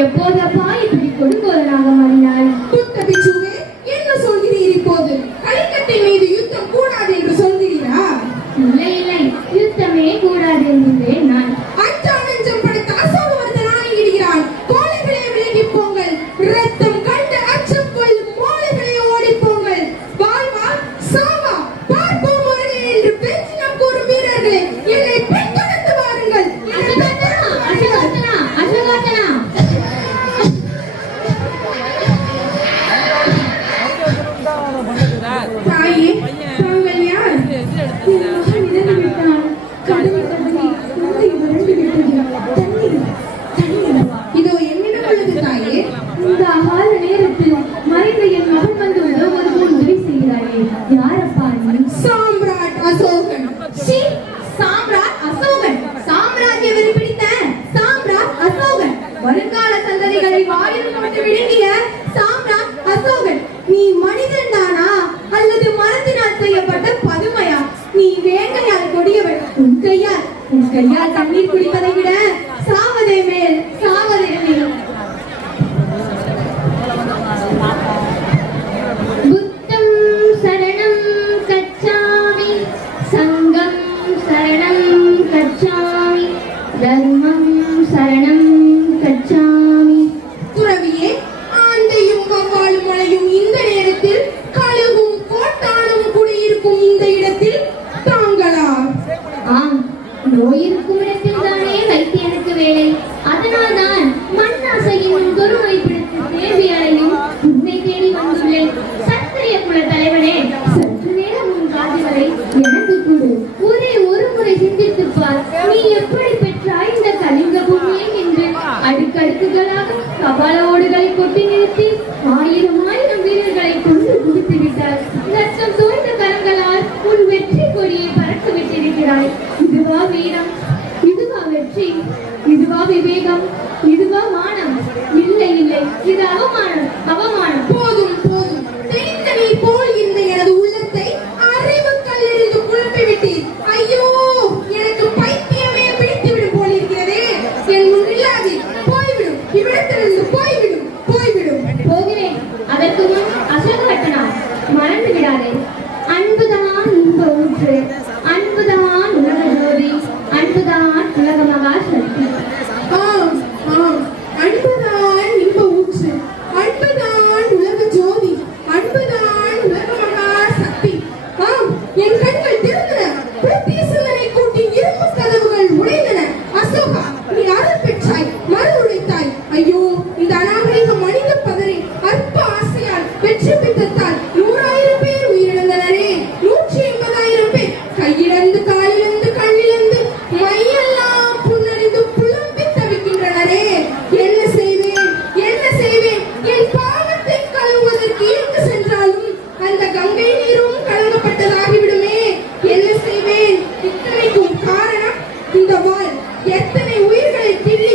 எப்போதப்பா இப்படி கொடுங்கோலனாக மாறினாய்? புத்த பிச்சுவே, என்ன சொல்கிறீர் இப்போது? கலிக்கத்தின் மீது யுத்தம் கூடாது என்று சொல்கிறீரா? இல்லை இல்லை, யுத்தமே கூடாது என்கிறேன் நான். அச்சானஞ்சம் படுத்த அசோகவர்தனாய் இடுகிறான். கோழைகளே விலகி போங்கள், ரத்தம் கண்டு அச்சம் கொள்ளும் கோழைகளே ஓடி போங்கள். வாழ்வா சாவா பார்ப்போம் ஒருங்கே என்று பெருஞ்சினம் கூறும் வீரர்களே, என்னை பின்தொடர்ந்து வாருங்கள். அசோகவர்தனா, அசோகவர்தனா. தாயே, தாங்கள் யார்? இதோ என்னிடம் உள்ளது தாயே. இந்த அகால நேரத்தில் மறைந்த என் மகன் வந்து உதவுவதற்கு உதவி செய்கிறாயே. யாரப்பா நீ? சாம்ராட் அசோகன். சாம்ராட் அசோகன், சாம்ராஜ்ய வெறி பிடித்த சாம்ராட் அசோகன், வருங்கால சந்ததிகளை வாயில் போட்டு விழுங்கிய சாம்ராட் அசோகன். நீ மனிதன் தானா அல்லது மரத்தினால் செய்யப்பட்ட பதுமையா? நீ வேங்கையால் கொடியவள். உன் கையால் தண்ணீர் குடிப்பதை விட சாவதே மேல், சாவதே மேல். புத்தம் சரணம் கச்சாமி, சங்கம் சரணம் கச்சாமி, தர்மம் சரணம் கச்சாமி. துறவியே, ஆந்தையும் வவ்வாலும் மழையும் இந்த நேரத்தில், கழுகும் கோட்டானும் குடியிருக்கும் இந்த இடத்தில் தாங்களா? ஆம், நோய் இருக்கும் இடத்தில் தானே வைத்தியனுக்கு வேலை. அதனால் தான் மண்ணாசையின் குருவை பிடித்து தேவியாரையும் உன்னை தேடி வந்துள்ளேன். சத்திரிய குல தலைவனே, சற்று நேரம் உன் காதுகளை எனக்கு கொடு. ஒரே ஒரு முறை சிந்தித்துப் பார். நீ எப்படி பெற்றாய் இந்த கலிங்க பூமியை என்று? அடுக்கடுக்குகளாக கபால ஓடுகளை கொட்டி நிறுத்தி ஆயிரம் ஆயிரம் வீரர்களை கொண்டு குவித்து விட்டார். ரத்தம் தோய்ந்த கரங்களால் உன் வெற்றி கொடியை பறக்க விட்டிருக்கிறாய். இதுவா வீரம்? இதுவா வெற்றி? இதுவா விவேகம்? இதுவா மானம்? இல்லை இல்லை, இது அவமானம், அவமானம். போதும் போதும், தெரிந்த நீ போல் இந்த எனது உள்ளத்தை அறிவு கல்லெறிந்து குழப்பி விட்டீர். ஐயோ, எனக்கு பைத்தியமே பிடித்துவிடும் போலிருக்கிறதே. என் முன்னில்லாது போய்விடும், இவ்விடத்திலிருந்து போய்விடும், போய்விடும். போகிறேன். அதற்கு முன் அசோகவர்தனா, மறந்து விடாதே. அன்புதான் இன்ப ஊற்று, அன்புதான் உலக ஜோதி, அன்புதான் உலக மகா சக்தி. ஆம் ஆம், அன்புதான் இன்ப ஊற்று, அன்புதான் உலக ஜோதி, அன்புதான் உலக மகா சக்தி. ஆம், என் கண்கள் திறந்தன, புத்திய சிந்தனை கூட்டி இரும்பு கதவுகள் உடைந்தன. அசோகா, நீ அருள் பெற்றாய், மறு உழைத்தாய். ஐயோ, இந்த அநாகரிக மனித பதரை அற்ப ஆசையால் வெற்றி பித்தத்தால் 100,000 பேர் உயிரிழந்தனரே. 180,000 பேர் கையிழந்து காலிழந்து கண்ணிழந்து மையெல்லாம் புண்ணறிந்து புலம்பி தவிக்கின்றனரே. என்ன செய்வேன், என்ன செய்வேன்? என் பாவத்தை கழுவுவதற்கு எங்கு சென்றாலும் அந்த கங்கை நீரும் கலங்கப்பட்டதாகிவிடுமே. என்ன செய்வேன்? இத்தனைக்கும் காரணம் இந்த வாள் எத்தனை உயிர்களை கிள்ளி